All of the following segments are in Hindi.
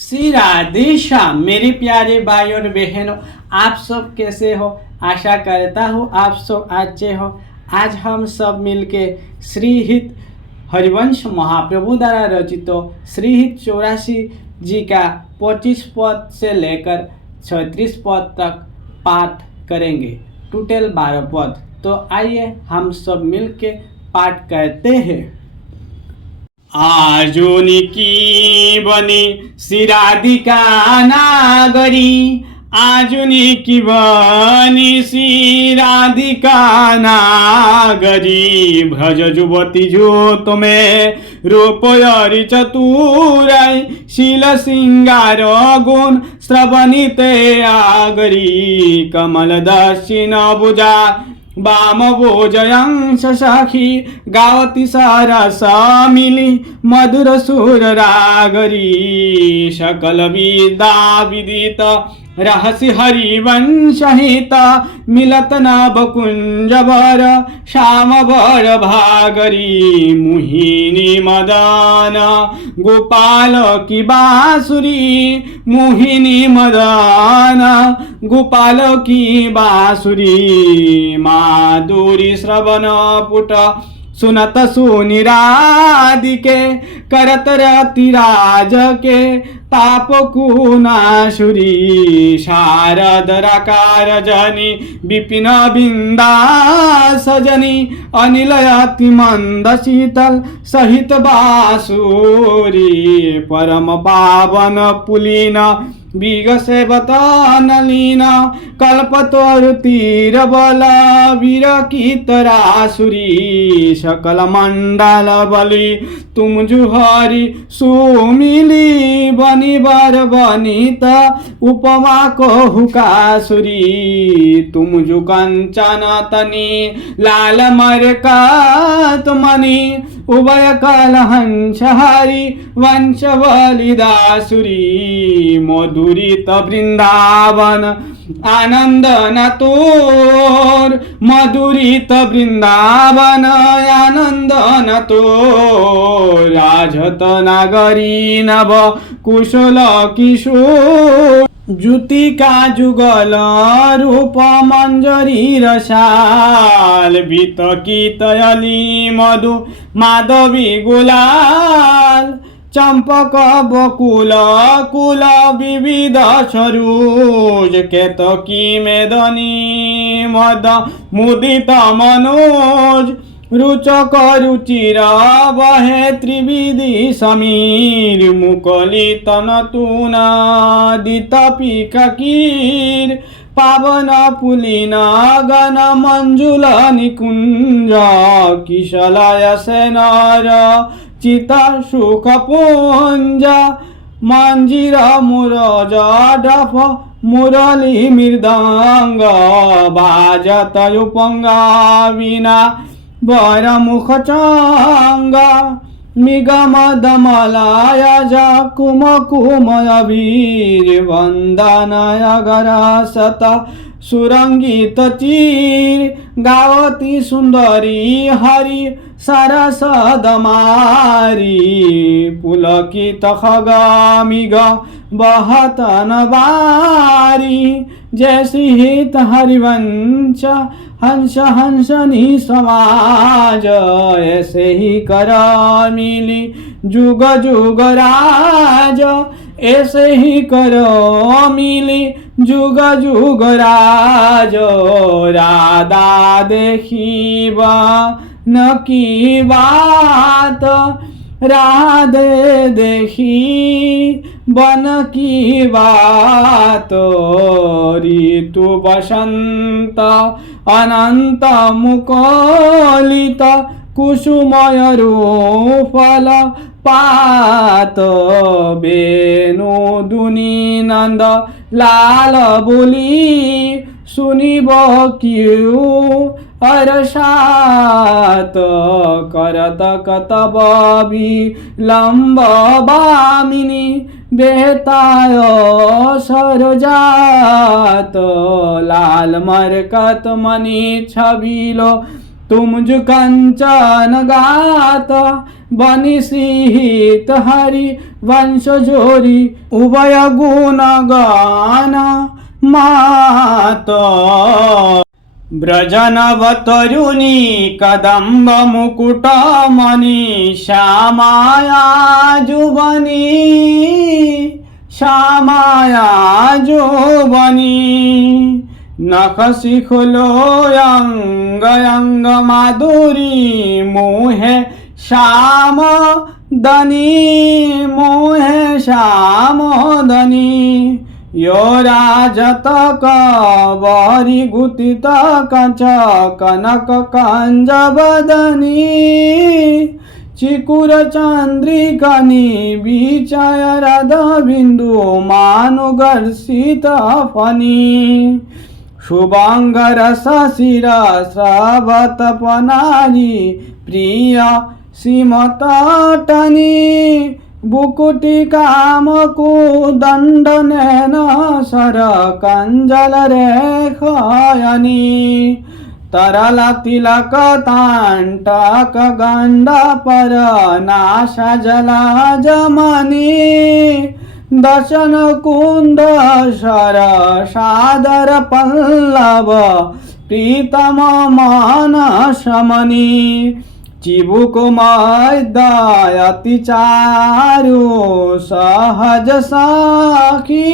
श्री राधे श्याम। मेरे प्यारे भाई और बहनों, आप सब कैसे हो? आशा करता हूँ आप सब अच्छे हो। आज हम सब मिलके श्री हित हरिवंश महाप्रभु द्वारा रचित श्री हित 84 जी का 25 पद से लेकर 36 पद तक पाठ करेंगे। टोटल 12 पद। तो आइए हम सब मिलके पाठ करते हैं। आजुनिकी बनी श्रीराधिका नागरी, आजुनिकी बनी श्रीराधिका नागरी। भज जुवती जो तुम्हें रूपयरी चतुराई, शील सिंगार गुण श्रवणीते आगरी। कमल दर्शिन भुजा वाम भोजयंश सखी, गावती सरस मिली मधुर सुर रागरी। सकल विद्या विदित रहस्य हरिवंश हित, मिलत नभ कुंज भर श्याम भर भागरी। मुहिनी मदन गोपाल की बांसुरी, मोहिनी मदन गोपाल की बांसुरी। माधुरी श्रवण पुट सुनत सुनि राधिके, करत रति राज के ताप कुनाशुरी। शारद राकार जनी विपिन बिंदास जनी, अनिल अति मंद शीतल सहित बासुरी। परम पावन पुलिन विगसे बतनलीन, कल्पतरु तीर बल विरकित रासुरी। सकल मंडल बलि तुम जुहरी सुमिली, बनी बर बनित उपमा को हुकासुरी। तुम जु कंचन तनी लाल मरकत मणि, उभय कल हंस हरि वंश बलिदासुरी। मधुरित वृंदावन आनंद न तोर, मधुरित वृंदावन आनंद न तोर। राजत नागरी नभ कुशल किशोर, ज्योति का जुगल रूप मंजरी रसाल। बितकित अली मधु माधवी गुलाल, चंपक बकुल कुल विविध सरोज। केतकी मेदनी मद मुदित मनोज, रुचक रुचिर बहे त्रिविधि समीर। मुकलित नतुन दित पिकीर, पावन पुलिन गण मंजुल निकुंज। किशलय सेनर चित सुख पुंज, मंजीर मुरज डफ मुरली मृदंग। बाजत उपंगा विना वर मुख चंग, निगम दमलाय कुम कुमय वीर। वंदनय गरसत सुरंगित चीर, गावती सुंदरी हरि सरस दमारी। पुलकित खगमिग बहतन बारी, जैसी हित हरिवंश हंस हंसनी समाज। ऐसे ही कर मिली जुग जुग राज, ऐसे ही कर मिली जुग जुग राज। राधा देखिबा न की बात, राधे देखी बन की बात। ऋतु बसंत अनंत मुकुलित, कुसुमय रूफल पात। बेनु दुनी नंद लाल बोली, सुनिब क्यों हर्षात। करत कतब विलंब बामिनी, बेताय सरजात। लाल मरकत मणि छबिलो तुम जो कंचन गात बनी श्रीहित हरि वंश जोरी उभय गुण गान मात ब्रजनवतरुणी कदम्ब मुकुट मणि श्यामाया जुबनी श्यामाया जुबनी नख शिखलो अंग अंग माधुरी मोहे श्याम दनी मोहे श्याम दनी यो राजत कवरी गुतित कंच कनक कंज बदनी चिकुर चंद्रिकनी विचय रद बिंदु मानुगर्षित फनी शुभंग रस शिर श्रवत पनारी प्रिय सीमतटनी बुकुटी कामकु दंड नैन सर कंजल रेखयनी तरल तिलक तांटक गंड पर नाशा जला जमनी दर्शन कुंद शर सादर पल्लव प्रीतम मन शमनी चिबुक मयति चारु सहज सखी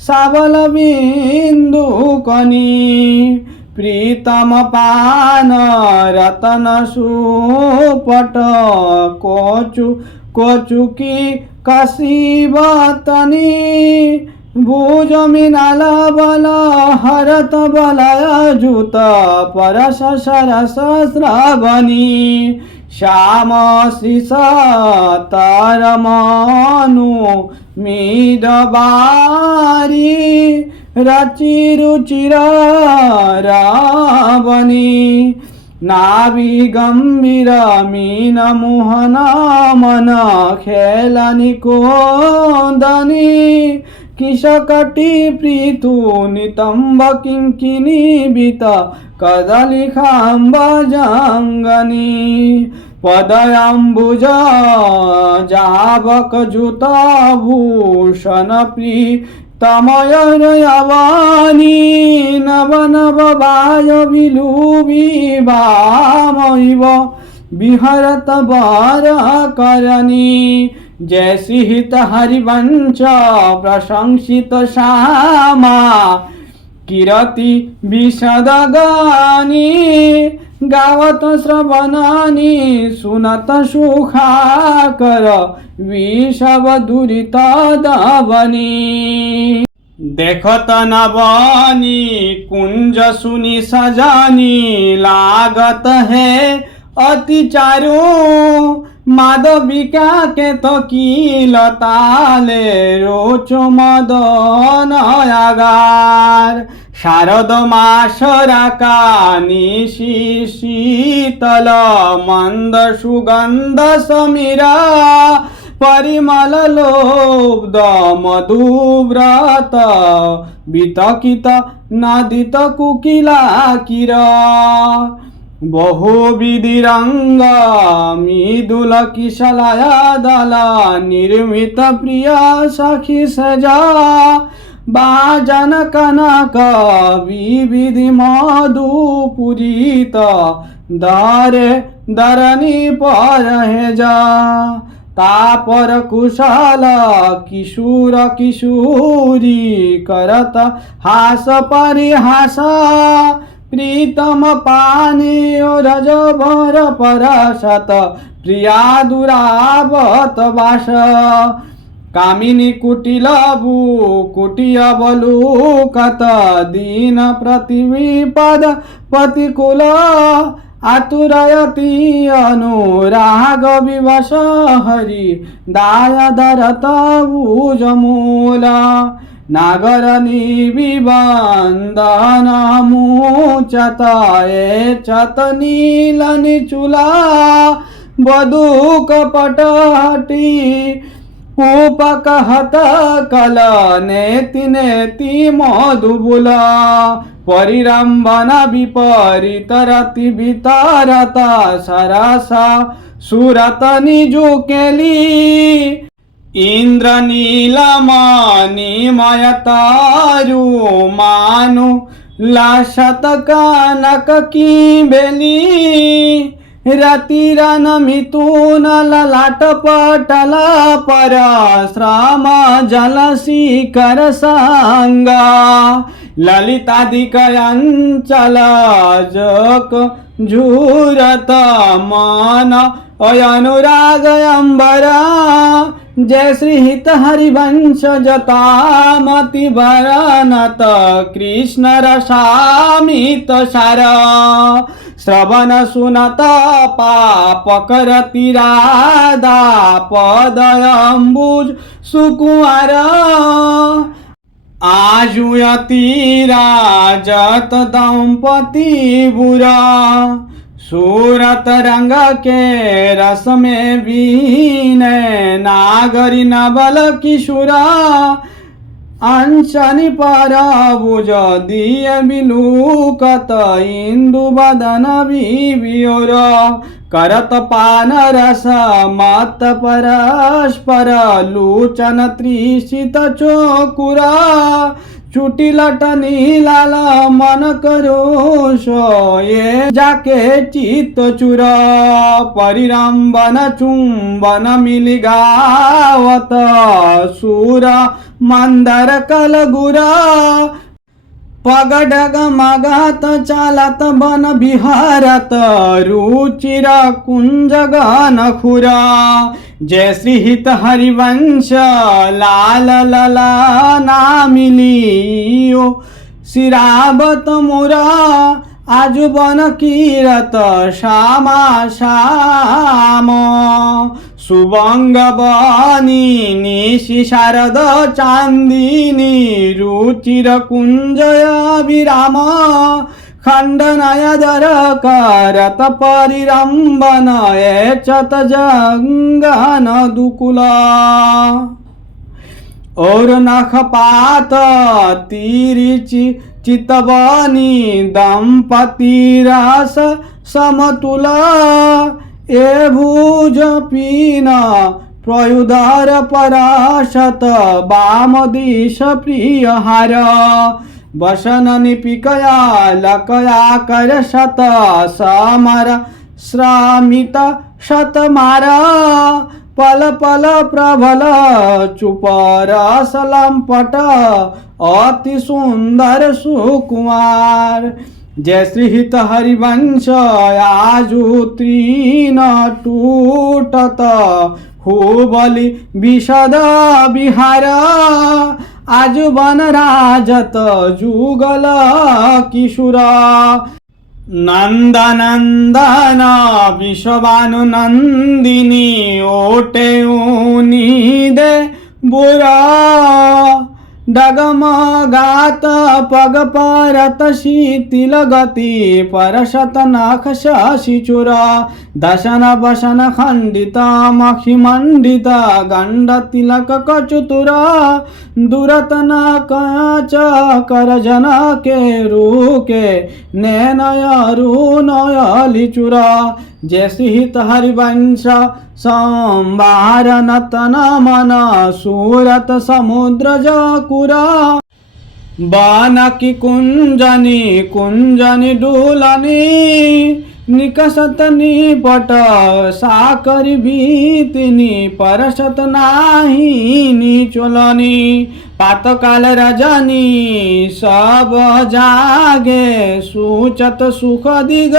सबल बिंदु कनी प्रीतम पान रतन सुपट कोचु कोचुकी कसीबतनी भुज मिनाल बल हरत बलय जुत परस सरस श्रवणी श्याम शिष तर मनु मीद बारी रचि रुचिर रावणी नाभि गंभीर मीन मोहन मन खेलनी कोदनी किशकटी प्रीतु नितंब किंकिनी बीत कदली खांब जंगनी पदयांबुज जावक जुत भूषण प्रीतमय यवानी नव नव वाय विलुबी वामैव विहरत बर करनी जैसी हित हरिवंश प्रशंसित श्यामा किरति विशद गानी गावत श्रवणानी सुनत सुखाकर विषव दुरित दवनी देखत नवनी कुंज सुनी सजानी लागत है अति चारू माधविका के तो कील ताले रोचो मदन आगार शारद माशराका निशी शीतल मंद सुगंध समीरा परिमल लोब्ध मधुव्रत बितकित नादित कुकिला किरा बहुविधि रंग मृदुल किशलया दला निर्मित प्रिय सखी सजा बाजन कनक विविधि मधुपुरीत दरे दरनी पर जा तापर कुशल किशोर किशोरी करत हास परिहास प्रीतम पानी रज भर परसत प्रिया दुरावत वास कामिनी कुटिल कुटिय बलूकत दीन प्रतिविपद प्रतिकूल आतुरयति अनुराग विवश हरि दाय धरत भुजमूल नागर निबंधन मुचत चत नील निचुला बधू कपटहटी उपकहत कल नेति नेति मधुबुल परिरंबन विपरीत रति वितरत सरस सुरत निजु केली इंद्र नीलमणिमय तारु मानु लाशत कानक की बेली रतिरन मिथुन ललाट पटल पर श्राम जल शिखर संगा ललितादिक अंचल जक झूरत मन अनुराग अंबरा जय श्री हित हरिवंश जतामति वरनत कृष्ण रसामित सार श्रवण सुनत पाप करति राधा पदयम्बुज सुकुमार आजुयति राजत दंपति बुरा सूरत रंग के रस में वीने नागरी नबल किशोरा अंशनि पर भुज दिय बिलुकत इंदु बदन विवियोर करत पान रस मत परस्पर लूचन त्रिषित चोकुरा चुटी लटनी लाल मन करो ये जाके चित्त चुर परिरंबन चुंबन मिली गावत सूर मंदर कलगुरा पगडग मगत चालत बन विहरत रुचिर कुंज गन खुरा जय श्री हित हरिवंश लाल लला नामिलियो सिराबत मुरा आजु बन कीरत श्यामा श्याम सुबंग बनी निशि शारद चांदिनी रुचिर कुंजय विराम खंडनय दर करत परिरंबन एचत जंगन दुकुला और नखपात तिरिचि चितवनी दंपति रस समतुला ए भुज पीन प्रयुधर पराशत वाम दिश प्रिय हार वसन निपिकया लकया कर शत समर श्रामित शतमार पल पल प्रबल चुपर सलंपट अति सुंदर सुकुमार जय श्री हित हरिवंश आजु तीन टूटत हुबली विशद विहार आजु बन राजत जुगल किशोर नंदनंदन विश्वभानु नंदिनी ओटे दे बुरा डगमगात पग परत शीतिल गति परशत नख शशिचुर दशन बसन खंडित मखि मंडित गंड तिलक कचुतुर दुरत न कच कर जन के रूके नयनय रुनयलिचुर जय श्री हित हरिवंश संभार नतन मन सूरत समुद्र जकुरा बानकी कुंजनी कुंजनी डुलनी निकसत निपट साकरी बीतिनी परसत नाही निचोलनी पातकाल रजनी सब जागे सूचत सुख दिग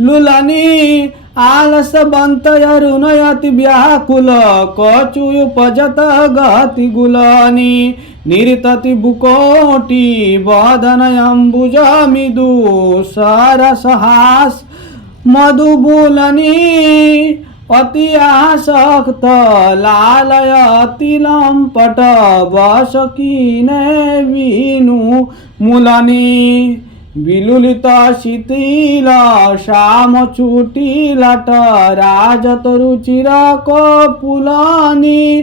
लुलनी आलस बंत अरुणयति व्याकुल कचुपजत गति गुलनी निरतति बुकोटी बदन अम्बुज मिदु सरसहास मधुबुलनी अति आसक्त लालय अति लंपट बस कीने विनु मुलनी विलुलित शिथिल श्याम चुटी लट राजत रुचिर कपुलनी